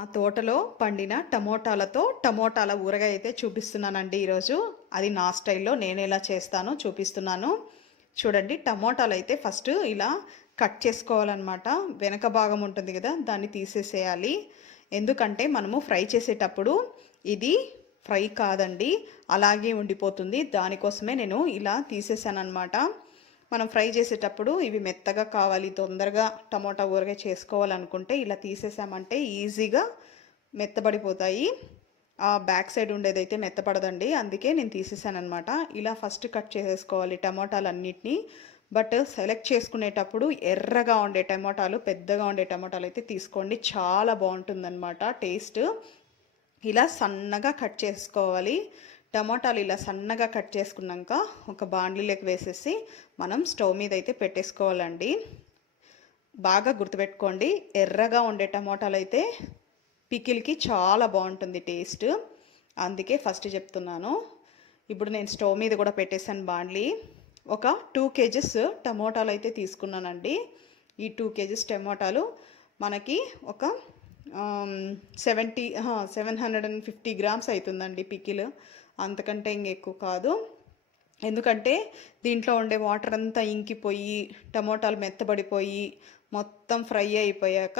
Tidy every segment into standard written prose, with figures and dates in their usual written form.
మా తోటలో పండిన టమోటాలతో టమోటాల ఊరగాయ అయితే చూపిస్తున్నానండి ఈరోజు. అది నా స్టైల్లో నేను ఎలా చేస్తానో చూపిస్తున్నాను. చూడండి, టమోటాలు అయితే ఫస్ట్ ఇలా కట్ చేసుకోవాలన్నమాట. వెనక భాగం ఉంటుంది కదా, దాన్ని తీసేసేయాలి. ఎందుకంటే మనము ఫ్రై చేసేటప్పుడు ఇది ఫ్రై కాదండి, అలాగే ఉండిపోతుంది. దానికోసమే నేను ఇలా తీసేసాను అనమాట. మనం ఫ్రై చేసేటప్పుడు ఇవి మెత్తగా కావాలి, తొందరగా టమోటా ఊరగాయ చేసుకోవాలనుకుంటే ఇలా తీసేసామంటే ఈజీగా మెత్తబడిపోతాయి. ఆ బ్యాక్ సైడ్ ఉండేదైతే మెత్తపడదండి, అందుకే నేను తీసేసానమాట. ఇలా ఫస్ట్ కట్ చేసేసుకోవాలి టమోటాలన్నిటినీ. బట్ సెలెక్ట్ చేసుకునేటప్పుడు ఎర్రగా ఉండే టమోటాలు, పెద్దగా ఉండే టమోటాలు అయితే తీసుకోండి, చాలా బాగుంటుందన్నమాట టేస్ట్. ఇలా సన్నగా కట్ చేసుకోవాలి. టమాటాలు ఇలా సన్నగా కట్ చేసుకున్నాక ఒక బాండ్లీలోకి వేసేసి మనం స్టవ్ మీద అయితే పెట్టేసుకోవాలండి. బాగా గుర్తుపెట్టుకోండి, ఎర్రగా ఉండే టమాటాలు అయితే పికిల్కి చాలా బాగుంటుంది టేస్ట్, అందుకే ఫస్ట్ చెప్తున్నాను. ఇప్పుడు నేను స్టవ్ మీద కూడా పెట్టేసాను బాండ్లీ. ఒక 2 కేజెస్ టమోటాలు అయితే తీసుకున్నానండి. ఈ 2 కేజెస్ టమోటాలు మనకి ఒక 750 గ్రామ్స్ అవుతుందండి పికిల్, అంతకంటే ఇంకెక్కువ కాదు. ఎందుకంటే దీంట్లో ఉండే వాటర్ అంతా ఇంకిపోయి టమోటాలు మెత్తబడిపోయి మొత్తం ఫ్రై అయిపోయాక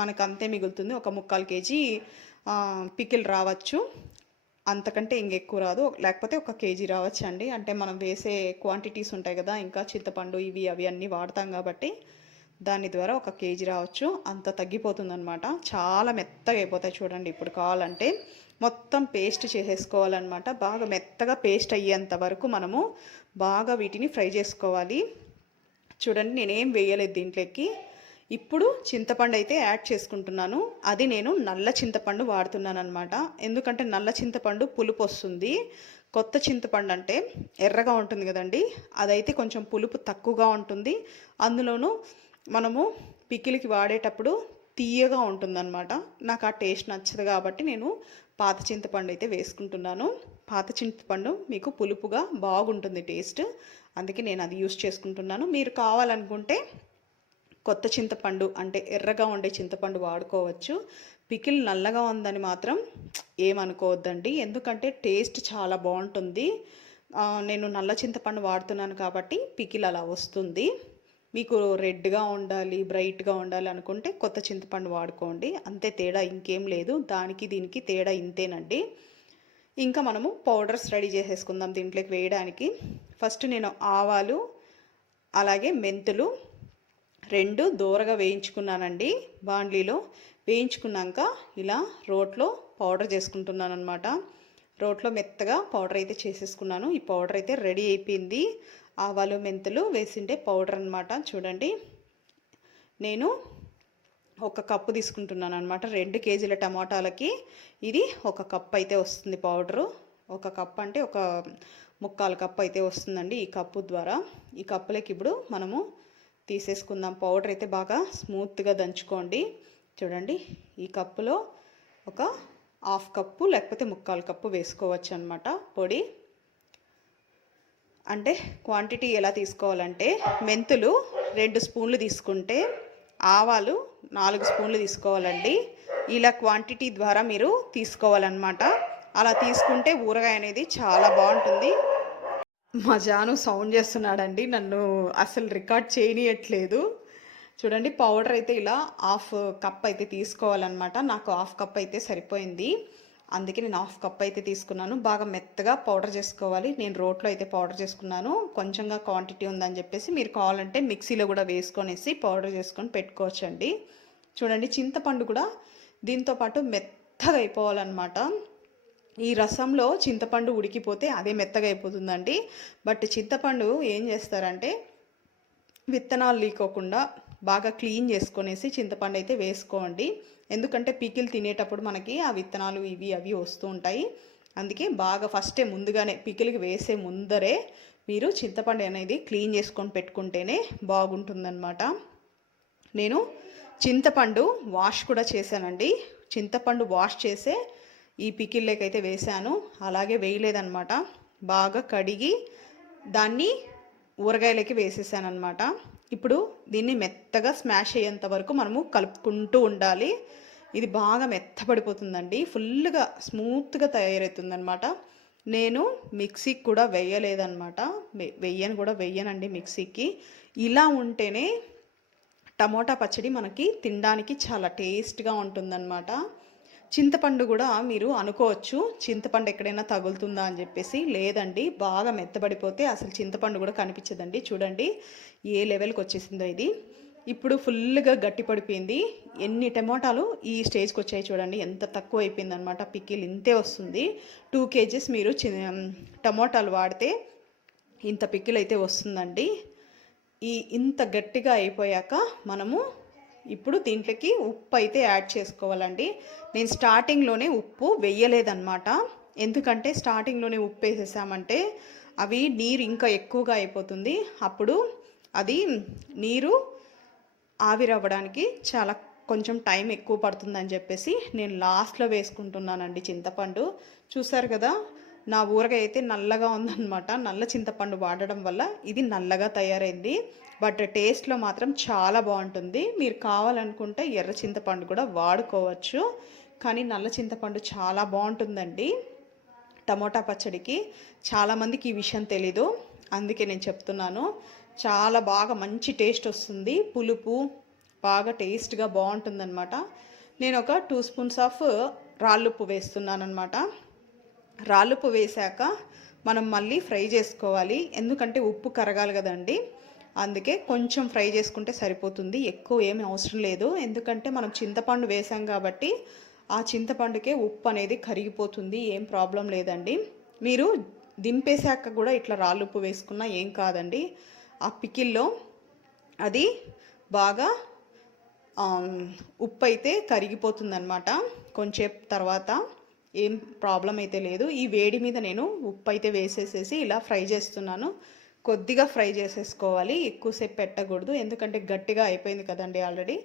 మనకు అంతే మిగులుతుంది. ఒక 3/4 కేజీ పికిల్ రావచ్చు, అంతకంటే ఇంకెక్కువ రాదు. లేకపోతే 1 కేజీ రావచ్చు అండి. అంటే మనం వేసే క్వాంటిటీస్ ఉంటాయి కదా, ఇంకా చింతపండు ఇవి అవి అన్నీ వాడతాం కాబట్టి దాని ద్వారా 1 కేజీ రావచ్చు, అంత తగ్గిపోతుందన్నమాట. చాలా మెత్తగా అయిపోతాయి చూడండి. ఇప్పుడు కావాలంటే మొత్తం పేస్ట్ చేసేసుకోవాలన్నమాట. బాగా మెత్తగా పేస్ట్ అయ్యేంత వరకు మనము బాగా వీటిని ఫ్రై చేసుకోవాలి. చూడండి, నేనేం వేయలేదు దీంట్లోకి. ఇప్పుడు చింతపండు అయితే యాడ్ చేసుకుంటున్నాను. అది నేను నల్ల చింతపండు వాడుతున్నాను అనమాట. ఎందుకంటే నల్ల చింతపండు పులుపు వస్తుంది. కొత్త చింతపండు అంటే ఎర్రగా ఉంటుంది కదండి, అదైతే కొంచెం పులుపు తక్కువగా ఉంటుంది. అందులోనూ మనము పికిల్కి వాడేటప్పుడు తీయగా ఉంటుందన్నమాట. నాకు ఆ టేస్ట్ నచ్చదు కాబట్టి నేను పాత చింతపండు అయితే వేసుకుంటున్నాను. పాత చింతపండు మీకు పులుపుగా బాగుంటుంది టేస్ట్, అందుకే నేను అది యూస్ చేసుకుంటున్నాను. మీరు కావాలనుకుంటే కొత్త చింతపండు అంటే ఎర్రగా ఉండే చింతపండు వాడుకోవచ్చు. పికిల్ నల్లగా ఉందని మాత్రం ఏమనుకోవద్దండి, ఎందుకంటే టేస్ట్ చాలా బాగుంటుంది. నేను నల్ల చింతపండు వాడుతున్నాను కాబట్టి పికిల్ అలా వస్తుంది. మీకు రెడ్గా ఉండాలి, బ్రైట్గా ఉండాలి అనుకుంటే కొత్త చింతపండు వాడుకోండి, అంతే తేడా, ఇంకేం లేదు. దానికి దీనికి తేడా ఇంతేనండి. ఇంకా మనము పౌడర్స్ రెడీ చేసేసుకుందాం దీంట్లోకి వేయడానికి. ఫస్ట్ నేను ఆవాలు అలాగే మెంతులు 2 దోరగా వేయించుకున్నానండి. బాండ్లీలో వేయించుకున్నాక ఇలా రోట్లో పౌడర్ చేసుకుంటున్నాను అనమాట. రోట్లో మెత్తగా పౌడర్ అయితే చేసేసుకున్నాను. ఈ పౌడర్ అయితే రెడీ అయిపోయింది. ఆవాలు మెంతులు వేసిండే పౌడర్ అనమాట. చూడండి, నేను 1 కప్పు తీసుకుంటున్నాను అనమాట. 2 కేజీల టమాటాలకి ఇది 1 కప్ అయితే వస్తుంది పౌడరు. 1 కప్ అంటే ఒక 3/4 కప్ అయితే వస్తుందండి ఈ కప్పు ద్వారా. ఈ కప్పులకి ఇప్పుడు మనము తీసేసుకుందాం. పౌడర్ అయితే బాగా స్మూత్గా దంచుకోండి. చూడండి, ఈ కప్పులో ఒక 1/2 కప్పు లేకపోతే 3/4 కప్పు వేసుకోవచ్చు అనమాట పొడి. అంటే క్వాంటిటీ ఎలా తీసుకోవాలంటే మెంతులు 2 స్పూన్లు తీసుకుంటే ఆవాలు 4 స్పూన్లు తీసుకోవాలండి. ఇలా క్వాంటిటీ ద్వారా మీరు తీసుకోవాలన్నమాట. అలా తీసుకుంటే ఊరగాయ అనేది చాలా బాగుంటుంది. మా జాను సౌండ్ చేస్తున్నాడండి, నన్ను అసలు రికార్డ్ చేయనియట్లేదు. చూడండి, పౌడర్ అయితే ఇలా 1/2 కప్ అయితే తీసుకోవాలన్నమాట. నాకు 1/2 కప్ అయితే సరిపోయింది, అందుకే నేను 1/2 కప్ అయితే తీసుకున్నాను. బాగా మెత్తగా పౌడర్ చేసుకోవాలి. నేను రోట్లో అయితే పౌడర్ చేసుకున్నాను, కొంచెంగా క్వాంటిటీ ఉందని చెప్పేసి మీరు కావాలంటే మిక్సీలో కూడా వేసుకొనేసి పౌడర్ చేసుకొని పెట్టుకోవచ్చండి. చూడండి, చింతపండు కూడా దీంతో పాటు మెత్తగా అయిపోవాలన్నమాట. ఈ రసంలో చింతపండు ఉడికిపోతే అదే మెత్తగా అయిపోతుందండి. బట్ చింతపండు ఏం చేస్తారంటే విత్తనాలు లీకోకుండా బాగా క్లీన్ చేసుకొనేసి చింతపండు అయితే వేసుకోండి. ఎందుకంటే పికిల్ తినేటప్పుడు మనకి ఆ విత్తనాలు ఇవి అవి వస్తూ ఉంటాయి. అందుకే బాగా ఫస్టే ముందుగానే పికిల్కి వేసే ముందరే మీరు చింతపండు అనేది క్లీన్ చేసుకొని పెట్టుకుంటేనే బాగుంటుందన్నమాట. నేను చింతపండు వాష్ కూడా చేశానండి. చింతపండు వాష్ చేసే ఈ పికిల్లోకి అయితే వేసాను, అలాగే వేయలేదన్నమాట. బాగా కడిగి దాన్ని ఊరగాయలకి వేసేసాను అనమాట. ఇప్పుడు దీన్ని మెత్తగా స్మాష్ అయ్యేంత వరకు మనము కలుపుకుంటూ ఉండాలి. ఇది బాగా మెత్తబడిపోతుందండి. ఫుల్‌గా స్మూత్‌గా తయారవుతుందనమాట. నేను మిక్సీకి కూడా వెయ్యలేదనమాట. వెయ్యనండి మిక్సీకి. ఇలా ఉంటేనే టమోటా పచ్చడి మనకి తినడానికి చాలా టేస్ట్‌గా ఉంటుందనమాట. చింతపండు కూడా మీరు అనుకోవచ్చు, చింతపండు ఎక్కడైనా తగులుతుందా అని చెప్పేసి. లేదండి, బాగా మెత్తబడిపోతే అసలు చింతపండు కూడా కనిపించదండి. చూడండి ఏ లెవెల్‌కి వచ్చేసిందో ఇది. ఇప్పుడు ఫుల్‌గా గట్టి పడిపోయింది. ఎన్ని టమోటాలు ఈ స్టేజ్‌కి వచ్చాయి చూడండి. ఎంత తక్కువ అయిపోయిందనమాట. పికిల్ ఇంతే వస్తుంది. 2 కేజీస్ మీరు టమోటాలు వాడితే ఇంత పికిల్ అయితే వస్తుందండి. ఇంత గట్టిగా అయిపోయాక మనము ఇప్పుడు దీంట్లోకి ఉప్పు అయితే యాడ్ చేసుకోవాలండి. నేను స్టార్టింగ్లోనే ఉప్పు వేయలేదన్నమాట. ఎందుకంటే స్టార్టింగ్లోనే ఉప్పు వేసేసామంటే అవి నీరు ఇంకా ఎక్కువగా అయిపోతుంది. అప్పుడు అది నీరు ఆవిరవ్వడానికి చాలా కొంచెం టైం ఎక్కువ పడుతుందని చెప్పేసి నేను లాస్ట్లో వేసుకుంటున్నానండి చింతపండు. చూసారు కదా, నా ఊరగాయ అయితే నల్లగా ఉందన్నమాట. నల్ల చింతపండు వాడడం వల్ల ఇది నల్లగా తయారైంది. బట్ టేస్ట్లో మాత్రం చాలా బాగుంటుంది. మీరు కావాలనుకుంటే ఎర్ర చింతపండు కూడా వాడుకోవచ్చు, కానీ నల్ల చింతపండు చాలా బాగుంటుందండి టమోటా పచ్చడికి. చాలామందికి ఈ విషయం తెలీదు, అందుకే నేను చెప్తున్నాను. చాలా బాగా మంచి టేస్ట్ వస్తుంది. పులుపు బాగా టేస్ట్గా బాగుంటుందన్నమాట. నేను ఒక 2 స్పూన్స్ ఆఫ్ రాళ్ళుప్పు వేస్తున్నాను అనమాట. రాళ్ళుప్పు వేశాక మనం మళ్ళీ ఫ్రై చేసుకోవాలి, ఎందుకంటే ఉప్పు కరగాలి కదండి. అందుకే కొంచెం ఫ్రై చేసుకుంటే సరిపోతుంది, ఎక్కువ ఏమీ అవసరం లేదు. ఎందుకంటే మనం చింతపండు వేసాం కాబట్టి ఆ చింతపండుకే ఉప్పు అనేది కరిగిపోతుంది, ఏం ప్రాబ్లం లేదండి. మీరు దింపేశాక కూడా ఇట్లా రాళ్ళుప్పు వేసుకున్నా ఏం కాదండి. ఆ పికిల్లో అది బాగా ఉప్పు అయితే కరిగిపోతుందన్నమాట కొంచెం తర్వాత. ఏం ప్రాబ్లం అయితే లేదు. ఈ వేడి మీద నేను ఉప్పు అయితే వేసేసేసి ఇలా ఫ్రై చేస్తున్నాను. కొద్దిగా ఫ్రై చేసేసుకోవాలి, ఎక్కువసేపు పెట్టకూడదు, ఎందుకంటే గట్టిగా అయిపోయింది కదండి ఆల్రెడీ.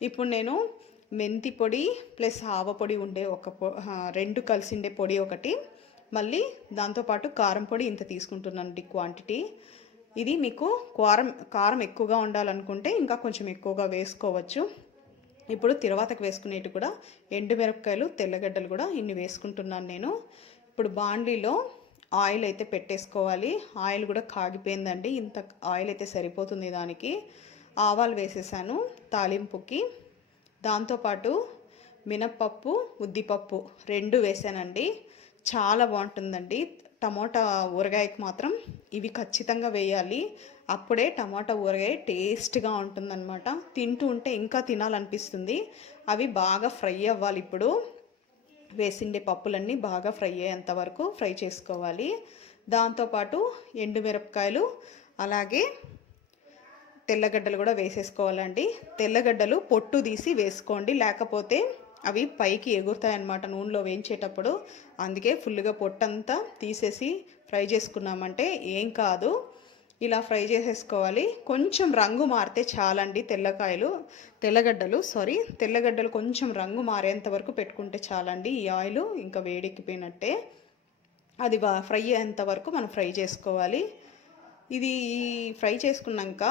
ఇప్పుడు నేను మెంతి పొడి ప్లస్ ఆవ పొడి ఉండే రెండు కలిసిండే పొడి ఒకటి, మళ్ళీ దాంతోపాటు కారం పొడి ఇంత తీసుకుంటున్నానండి క్వాంటిటీ. ఇది మీకు కారం ఎక్కువగా ఉండాలనుకుంటే ఇంకా కొంచెం ఎక్కువగా వేసుకోవచ్చు. ఇప్పుడు తిరువాతకు వేసుకునేవి కూడా ఎండుమిరపకాయలు, తెల్లగడ్డలు కూడా ఇన్ని వేసుకుంటున్నాను నేను. ఇప్పుడు బాండ్లీలో ఆయిల్ అయితే పెట్టేసుకోవాలి. ఆయిల్ కూడా కాగిపోయిందండి, ఇంత ఆయిల్ అయితే సరిపోతుంది దానికి. ఆవాలు వేసేసాను తాలింపుకి. దాంతోపాటు మినప్పప్పు, ఉద్దిపప్పు రెండు వేసానండి. చాలా బాగుంటుందండి. టమోటా ఊరగాయకి మాత్రం ఇవి ఖచ్చితంగా వేయాలి, అప్పుడే టమాటా ఊరగాయ టేస్ట్గా ఉంటుందన్నమాట. తింటూ ఉంటే ఇంకా తినాలనిపిస్తుంది. అవి బాగా ఫ్రై అవ్వాలి. ఇప్పుడు వేసిండే పప్పులన్నీ బాగా ఫ్రై అయ్యేంత వరకు ఫ్రై చేసుకోవాలి. దాంతోపాటు ఎండుమిరపకాయలు అలాగే తెల్లగడ్డలు కూడా వేసేసుకోవాలండి. తెల్లగడ్డలు పొట్టు తీసి వేసుకోండి, లేకపోతే అవి పైకి ఎగురుతాయి అన్నమాట నూనెలో వేయించేటప్పుడు. అందుకే ఫుల్గా పొట్టంతా తీసేసి ఫ్రై చేసుకున్నామంటే ఏం కాదు. ఇలా ఫ్రై చేసేసుకోవాలి. కొంచెం రంగు మారితే చాలండి. తెల్లగడ్డలు కొంచెం రంగు మారేంత వరకు పెట్టుకుంటే చాలండి. ఈ ఆయిల్ ఇంకా వేడెక్కిపోయినట్టే. అది ఫ్రై అయ్యేంత వరకు మనం ఫ్రై చేసుకోవాలి. ఇది ఫ్రై చేసుకున్నాక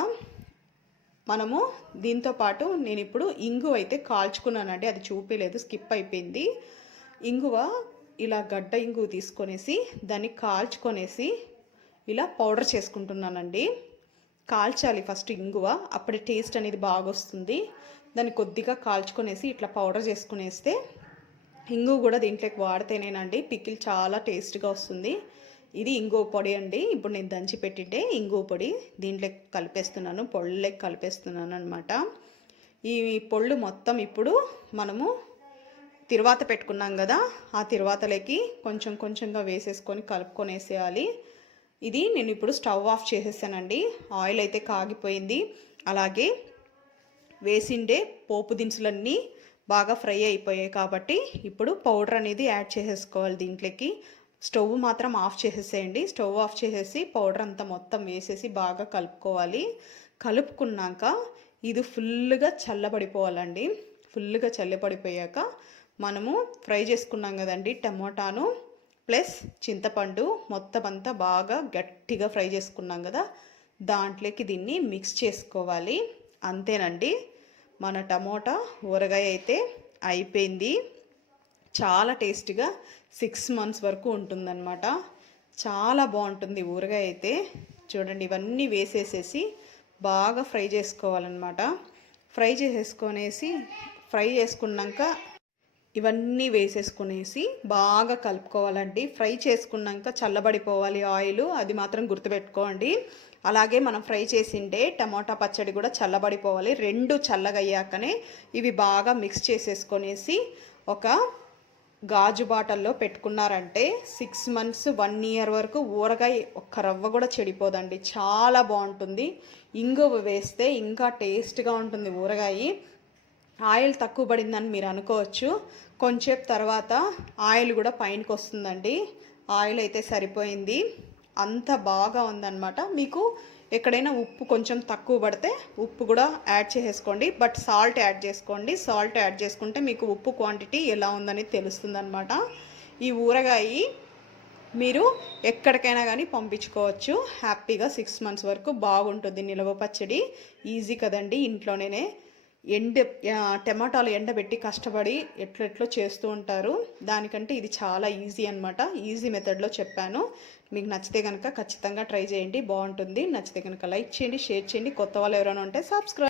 మనము దీంతో పాటు నేను ఇప్పుడు ఇంగువ అయితే కాల్చుకున్నానండి, అది చూపించలేదు, స్కిప్ అయిపోయింది. ఇంగువ ఇలా గడ్డ ఇంగువ తీసుకొనేసి దాన్ని కాల్చుకొనేసి ఇలా పౌడర్ చేసుకుంటున్నానండి. కాల్చాలి ఫస్ట్ ఇంగువ, అప్పుడే టేస్ట్ అనేది బాగా వస్తుంది. దాన్ని కొద్దిగా కాల్చుకొనేసి ఇట్లా పౌడర్ చేసుకునేస్తే ఇంగువ కూడా దీంట్లోకి వాడితేనేనండి పికిల్ చాలా టేస్ట్గా వస్తుంది. ఇది ఇంగువ పొడి అండి. ఇప్పుడు నేను దంచి పెట్టింటే ఇంగువ పొడి దీంట్లోకి కలిపేస్తున్నాను, పొళ్ళకి కలిపేస్తున్నాను అనమాట. ఈ పొళ్ళు మొత్తం ఇప్పుడు మనము తిరువాత పెట్టుకున్నాం కదా, ఆ తిరువాతలోకి కొంచెం కొంచెంగా వేసేసుకొని కలుపుకొనేసేయాలి. ఇది నేను ఇప్పుడు స్టవ్ ఆఫ్ చేసేసానండి. ఆయిల్ అయితే కాగిపోయింది. అలాగే వేసిండే పోపు దినుసులన్నీ బాగా ఫ్రై అయిపోయాయి కాబట్టి ఇప్పుడు పౌడర్ అనేది యాడ్ చేసేసుకోవాలి దీంట్లోకి. స్టవ్ మాత్రం ఆఫ్ చేసేసేయండి. స్టవ్ ఆఫ్ చేసేసి పౌడర్ అంతా మొత్తం వేసేసి బాగా కలుపుకోవాలి. కలుపుకున్నాక ఇది ఫుల్గా చల్లబడిపోవాలండి. ఫుల్గా చల్లబడిపోయాక మనము ఫ్రై చేసుకున్నాం కదండి టమోటాను ప్లస్ చింతపండు మొత్తం అంతా బాగా గట్టిగా ఫ్రై చేసుకున్నాం కదా, దాంట్లోకి దీన్ని మిక్స్ చేసుకోవాలి. అంతేనండి, మన టమోటా ఊరగాయ అయితే అయిపోయింది. చాలా టేస్టీగా 6 మంత్స్ వరకు ఉంటుందన్నమాట. చాలా బాగుంటుంది ఊరగాయ అయితే. చూడండి, ఇవన్నీ వేసేసేసి బాగా ఫ్రై చేసుకోవాలన్నమాట. ఫ్రై చేసుకున్నాక ఇవన్నీ వేసేసుకునేసి బాగా కలుపుకోవాలండి. ఫ్రై చేసుకున్నాక చల్లబడిపోవాలి ఆయిల్, అది మాత్రం గుర్తుపెట్టుకోండి. అలాగే మనం ఫ్రై చేసిండే టమాటా పచ్చడి కూడా చల్లబడిపోవాలి. రెండు చల్లగా అయ్యాకనే ఇవి బాగా మిక్స్ చేసేసుకొనేసి ఒక గాజు బాటల్లో పెట్టుకున్నారంటే 6 మంత్స్ 1 ఇయర్ వరకు ఊరగాయ ఒక్క రవ్వ కూడా చెడిపోదండి. చాలా బాగుంటుంది. ఇంగువ వేస్తే ఇంకా టేస్ట్గా ఉంటుంది ఊరగాయ. ఆయిల్ తక్కువ పడిందని మీరు అనుకోవచ్చు. కొంచెంసేపు తర్వాత ఆయిల్ కూడా పైనకి వస్తుందండి. ఆయిల్ అయితే సరిపోయింది, అంత బాగా ఉందన్నమాట. మీకు ఎక్కడైనా ఉప్పు కొంచెం తక్కువ పడితే ఉప్పు కూడా యాడ్ చేసుకోండి. బట్ సాల్ట్ యాడ్ చేసుకోండి. సాల్ట్ యాడ్ చేసుకుంటే మీకు ఉప్పు క్వాంటిటీ ఎలా ఉందని తెలుస్తుందన్నమాట. ఈ ఊరగాయ మీరు ఎక్కడికైనా కానీ పంపించుకోవచ్చు హ్యాపీగా. 6 మంత్స్ వరకు బాగుంటుంది. నిలవ పచ్చడి ఈజీ కదండి, ఇంట్లోనే టమాటాలు ఎండబెట్టి కష్టపడి ఎట్లెట్లో చేస్తూ ఉంటారు. దానికంటే ఇది చాలా ఈజీ అనమాట. ఈజీ మెథడ్లో చెప్పాను. మీకు నచ్చితే కనుక ఖచ్చితంగా ట్రై చేయండి, బాగుంటుంది. నచ్చితే కనుక లైక్ చేయండి, షేర్ చేయండి. కొత్త వాళ్ళు ఎవరైనా ఉంటే సబ్స్క్రైబ్